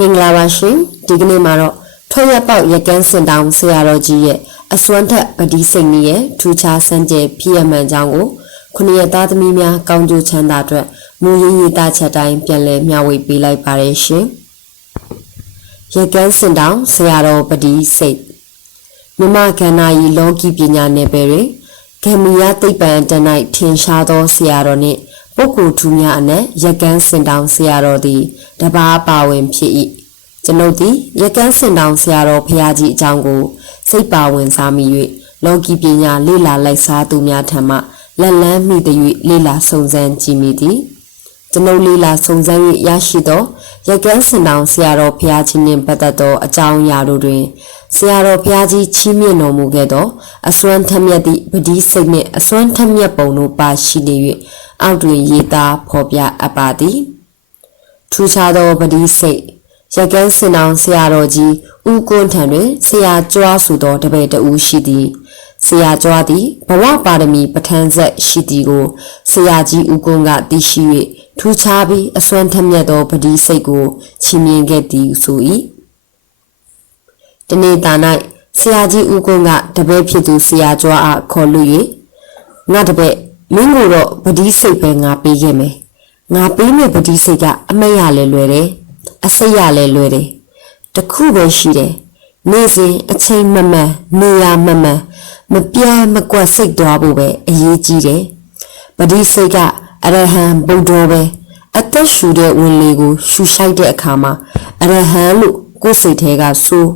င်္ဂလာပါရှင်ဒီကနေ့မှာတော့ထွက်ရပေါက်ရကန်းစင်တောင်ဆရာတော်ကြီးရဲ့အစွမ်းထက်ပတိစိတ်ကြီးရဲ့ထူခြားစံကျဲဖြစ်ရမှန်ကြောင်းကိုခုနှစ်ရက်သားသမီးများကောင်းကျိုးချမ်းသာအတွက်မူရင်းရည်သားချက်တိုင်းပြန်လည်မျှဝေပေးလိုက်ပါတယ်ရှင်ရကန်းစင်တောင်ဆရာတော်ပတိစိတ်မြမကန္နာယီလောကီပညာနယ်ပယ်တွင်ဂမီယာသိပ္ပံတ၌ထင်ရှားသောဆရာတော်နှင့် ပုဂ္ဂိုလ်ထူးများအနက်ရကန်းစင်တောင်ဆရာတော်သည်တပါးပါဝင်ဖြစ်၏ကျွန်ုပ်သည်ရကန်းစင်တောင်ဆရာတော်ဖရာကြီးအကြောင်းကိုစိတ်ပါဝင်စားမိ၍လောကီပညာလေ့လာလိုက်စားသူများထံမှလက်လန်းမိသည်၍လေ့လာစုံစမ်းကြည့်မိသည်ကျွန်ုပ်လေ့လာစုံစမ်း၍ရရှိသောရကန်းစင်တောင်ဆရာတော်ဖရာကြီးနှင့်ပတ်သက်သောအကြောင်းအရာတို့တွင် ဆရာတော်ဖရာကြီးချီးမြှင့်တော်မူခဲ့သောအစွမ်းထက်မြက်သည့်ပတိစိတ်နှင့်အစွမ်းထက်မြက်ပုံတို့ပါရှိနေ၍အောက်တွင်ရေးသားဖော်ပြအပ်ပါသည်ထူးခြားသောပတိစိတ်ရကန်းစင်အောင်ဆရာတော်ကြီးဦးကွန်းထံတွင်ဆရာကြွားဆိုသောတပည့်တဦးရှိသည်ဆရာကြွားသည်ဘဝပါရမီပဋ္ဌာန်းဆက်ရှိသည်ကိုဆရာကြီးဦးကွန်းကသိရှိ၍ထူးခြားပြီးအစွမ်းထက်မြက်သောပတိစိတ်ကိုချီးမြှင့်ခဲ့သည်ဆို၏ တနေ့တာ၌ဆရာကြီးဦးကွန်းကတပည့်ဖြစ်သူဆရာကြွားအားခေါ်လူ၍ငါတပည့်မင်းကိုတော့ပတိစိတ်ပဲငါပေးခဲ့မယ်ငါပေးမယ့်ပတိစိတ်ကအမက်ရလဲလွယ်တယ်အစိတ်ရလဲလွယ်တယ်တခုပဲရှိတယ်နေ့စဉ်အချိန်မမှန်နေရာမမှန်မပြတ်မကွက်စိတ်သွားဖို့ပဲအရေးကြီးတယ်ပတိစိတ်ကအရဟံဗုဒ္ဓောပဲအသက်ရှူတဲ့ဝင်လေကိုရှူရှိုက်တဲ့အခါမှာအရဟံလို့ကိုယ်စိတ်ထဲကဆို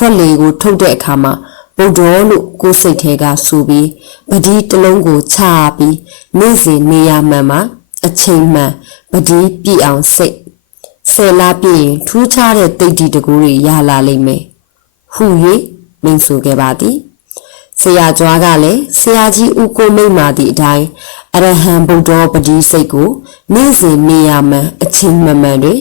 ထွက်လေကိုထုတ်တဲ့အခါမှာဗုဒ္ဓောလို့ကိုယ်စိတ်ထဲကဆိုပြီးပတိတလုံးကိုချပြီးနေ့စဉ်နေရာမှန်မှာအချိန်မှန်ပတိပြည့်အောင်စိတ်ဆယ်လားပြည့်ရင်ထူးခြားတဲ့တိတ်တီတကူတွေရလာလိမ့်မယ်ဟူ၍မိန်ဆိုခဲ့ပါသည်ဆရာကြွားကလည်းဆရာကြီးဦးကိုမိတ်မာသည့်အတိုင်းအရဟံဗုဒ္ဓပတိစိတ်ကိုနေ့စဉ်နေရာမှန်အချိန်မှန်မှန်တွေ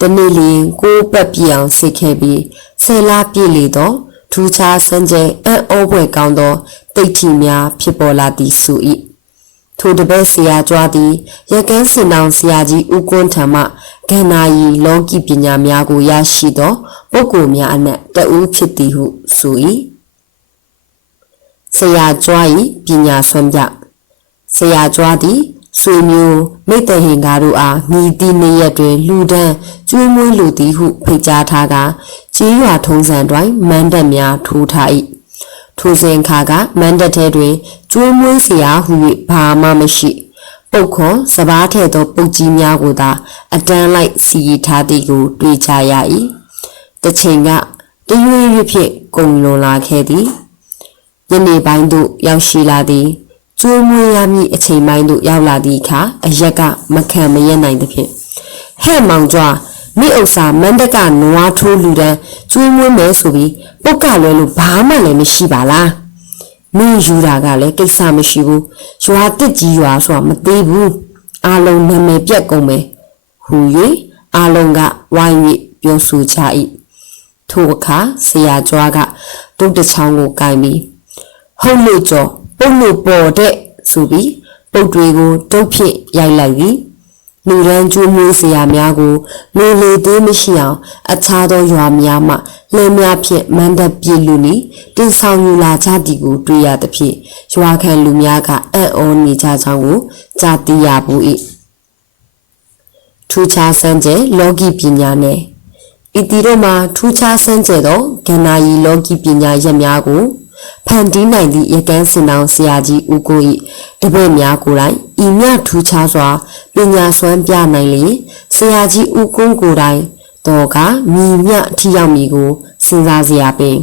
တနေ့လျင်ကိုယ်ပတ်ပြည့်အောင်စိတ်ခဲ့ပြီးဆယ်လားပြည့်လေတော့ထူးခြားစံကျဲအံ့ဩဖွယ်ကောင်းသောတိတ်ထီများဖြစ်ပေါ်လာသည်ဆို၏ထိုတပည့်ဆရာကြွားသည်ရကန်းစင်တောင်ဆရာကြီးဦးကွန်းထံမှကန္နာယီလောကီပညာများကိုရရှိသောပုဂ္ဂိုလ်များအနက်တဦးဖြစ်သည်ဟုဆို၏ဆရာကြွား၏ပညာဆွမ်းပြဆရာကြွားသည် ဆွေမျိုးမိတ်တဟင်ကားတို့အားမိသည့်နေရက်တွင်လူဒန်းကျွေးမွေးလူသည်ဟုဖိတ်ကြားထားကကြေးရွာထုံးစံတိုင်းမန္တက်များထိုးထား၏ထိုစဉ်ခါကမန္တက်ထဲတွင်ကျွေးမွေးစရာဟု၍ဘာမှမရှိ ပုတ်ခွန်စပားထဲ့သောပုတ်ကြီးများကိုသာအတန်းလိုက်စီရီထားသည်ကို တွေ့ကြရ၏တချိန်ကတရွေ့ရွေ့ဖြင့်ကုန်လွန်လာခဲ့သည်ယနေ့ပိုင်းသို့ရောက်ရှိလာသည် ကျိုးမွေးရမည့်အချိန်ပိုင်းသို့ရောက်လာသည့်အခါအရက်ကမခံမရနိုင်သဖြင့်ဟဲ့မောင်ကြွားမိဥစ္စာမန္တကနွားထိုးလူတန်းကျိုးမွေးမယ်ဆိုပြီးပုတ်ကလွဲလို့ဘာမှလည်းမရှိပါလားမင်းယူတာကလည်းကိစ္စမရှိဘူးရွာတစ်ကြီးရွာဆိုတာမသေးဘူးအာလုံးနာမည်ပြက်ကုန်မယ်ဟူ၍အာလုံးကဝိုင်း၍ပြောဆိုချ၏ထိုအခါဆရာကြွားကတုတ်တချောင်းကိုကိုင်ပြီးဟုတ်လို့ကြော ပုတ်လို့ပေါ်တဲ့ဆိုပြီးပုတ်တွေကိုတုတ်ဖြင့်ရိုက်လိုက်ပြီးလူရန်ကျိုးမျိုးစရာများကိုလူလေသေးမရှိအောင်အခြားသောရွာများမှလှည်းများဖြင့်မန္တပြည့်လူနီတင်ဆောင်ယူလာကြသည်ကိုတွေ့ရသဖြင့်ရွာခံလူများကအံ့ဩနေကြကြောင်းကိုကြားသိရဘူး၏ထူးခြားစံကျဲလောကီပညာနဲ့ဤတီတို့မှာထူးခြားစံကျဲသောကန္နာယီလောကီပညာရက်များကို ဖန်တီးနိုင်သည့်ရကန်းစင်တောင်ဆရာကြီးဦးကို၏တပည့်များကိုယ်တိုင်ဤမြထူးခြားစွာပညာစွမ်းပြနိုင်လေဆရာကြီးဦးကုန်းကိုယ်တိုင်တော့ကမြည်မြထီရောက်မည်ကိုစဉ်းစားစရာပင်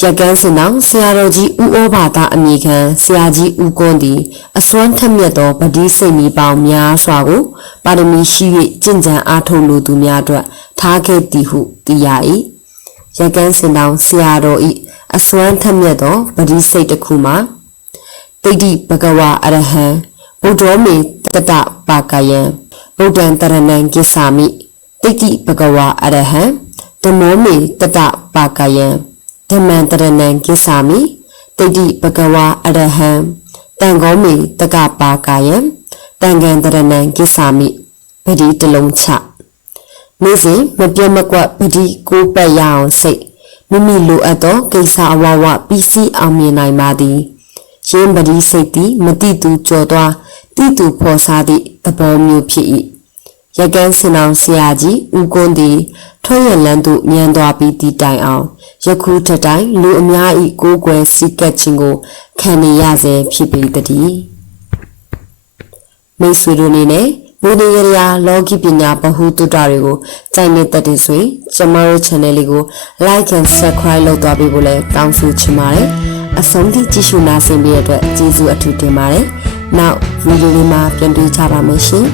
ရကန်းစင်တောင်ဆရာတော်ကြီးဦးဩဘာသာအမိခံဆရာကြီးဦးကွန်းသည်အစွမ်းထက်မြက်သောဗတိစိတ်မီပေါင်းများစွာကိုပါရမီရှိ၍ကျင့်ကြံအားထုတ်လိုသူများအတွက်ထားခဲ့သည်ဟုသိရ၏ရကန်းစင်တောင်ဆရာတော်၏ အစွမ်းထက်မြက်သောပရိစိတ်တစ်ခုမှာတိဋ္ဌိဘဂဝါအရဟံဗုဒ္ဓောမေတတပါကယံဗုဒ္ဓံတရဏံကိသာမိတိဋ္ဌိဘဂဝါအရဟံဓမ္မောမေတတပါကယံဓမ္မံတရဏံကိသာမိတိဋ္ဌိဘဂဝါအရဟံတန်ခောမေတကပါကယံတန်ခံတရဏံကိသာမိပရိတလုံးချနေ့စဉ်မပြတ်မကွက်ပတိကိုပတ်ရအောင်စိတ် မိမိလိုအပ်သောကိစ္စအဝဝပြီးစီးအောင်မြင်နိုင်ပါသည်ရင်းပတိစိတ်သည်မတိသူကြော်သွားတိသူဖော်စားသည့်သဘောမျိုးဖြစ်၏ရကန်းစင်အောင်ဆရာကြီးဦးကွန်းသည်ထွန်းရလန်းသို့မြန်သွားပြီးတည်တိုင်အောင်ယခုထက်တိုင်လူအများ၏ကိုးကွယ်စီကပ်ခြင်းကိုခံနေရစေဖြစ်ပေတည်းမိတ်ဆွေတို့အနေနဲ့ ဘုဒ္ဓရရာလောကီပညာဗဟုသုတတွေကိုကြိုက်နေတဲ့တဲ့ဆိုရင်ကျမတို့ channel လေးကို like and subscribe လုပ်သွားပေးဖို့လည်းတောင်းဆိုချင်ပါတယ်အဆုံးထိကြည့်ရှုနာဆင်ပေးတဲ့အတွက်ကျေးဇူးအထူးတင်ပါတယ်နောက်ဗီဒီယိုလေးမှာပြန်တွေ့ကြပါမယ်ရှင်